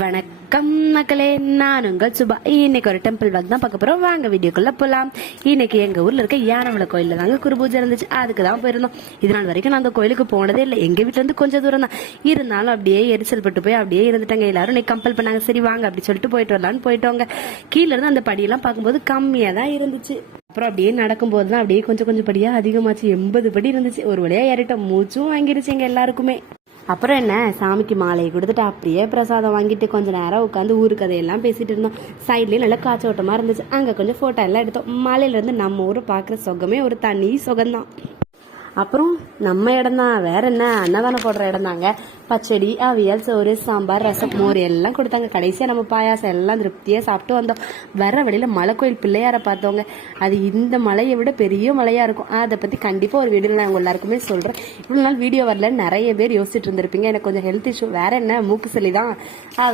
வணக்கம் மக்களே, நான் உங்கள் சுபா. இன்னைக்கு ஒரு டெம்பிள் வாக் தான் பார்க்க போறோம். வாங்க வீடியோக்குள்ள போலாம். இன்னைக்கு எங்க ஊர்ல இருக்க யானமலை கோயில்ல தாங்க குரு பூஜை இருந்துச்சு. அதுக்கு தான் போயிருந்தோம். இது நாள் வரைக்கும் நான் அந்த கோயிலுக்கு போனதே இல்லை. எங்க வீட்டுல இருந்து கொஞ்சம் தூரம் தான் இருந்தாலும் அப்படியே எரிச்சல் பட்டு போய் அப்படியே இருந்துட்டாங்க. எல்லாரும் இன்னைக்கு கம்பல் பண்ணாங்க. சரி வாங்க அப்படி சொல்லிட்டு போயிட்டு வரலான்னு போயிட்டோங்க. கீழே இருந்து அந்த படியெல்லாம் பார்க்கும்போது கம்மியா தான் இருந்துச்சு. அப்புறம் அப்படியே நடக்கும்போது தான் அப்படியே கொஞ்சம் கொஞ்சம் படியா அதிகமாச்சு. 80 படி இருந்துச்சு. ஒரு வழியா ஏறிட்டோம். மூச்சும் வாங்கிருச்சு எங்க எல்லாருக்குமே. அப்புறம் என்ன, சாமிக்கு மாலையை கொடுத்துட்டு அப்படியே பிரசாதம் வாங்கிட்டு கொஞ்ச நேரம் உட்காந்து ஊரு கதையெல்லாம் பேசிட்டு இருந்தோம். சைட்லயும் நல்லா காய்ச்சோட்டமா இருந்துச்சு. அங்க கொஞ்சம் போட்டோ எல்லாம் எடுத்தோம். மலையில இருந்து நம்ம ஊரை பாக்குற சுகமே ஒரு தனி சுகம்தான். அப்புறம் நம்ம இடம் தான், வேற என்ன, அன்னதானம் போடுற இடம் தாங்க. பச்சடி, அவியல், சோறு, சாம்பார், ரசம், மோர் எல்லாம் கொடுத்தாங்க. கடைசியா நம்ம பாயாசம் எல்லாம் திருப்தியா சாப்பிட்டு வந்தோம். வர வழியில மலை கோயில் பிள்ளையார பார்த்தோங்க. அது இந்த மலையை விட பெரிய மலையா இருக்கும். அதை பத்தி கண்டிப்பா ஒரு வீடியோ நான் உங்க எல்லாருக்குமே சொல்றேன். இவ்வளவு நாள் வீடியோ வரல, நிறைய பேர் யோசிச்சுட்டு இருந்திருப்பீங்க. எனக்கு கொஞ்சம் ஹெல்த் இஷ்யூ, வேற என்ன, மூக்கு சளி தான்.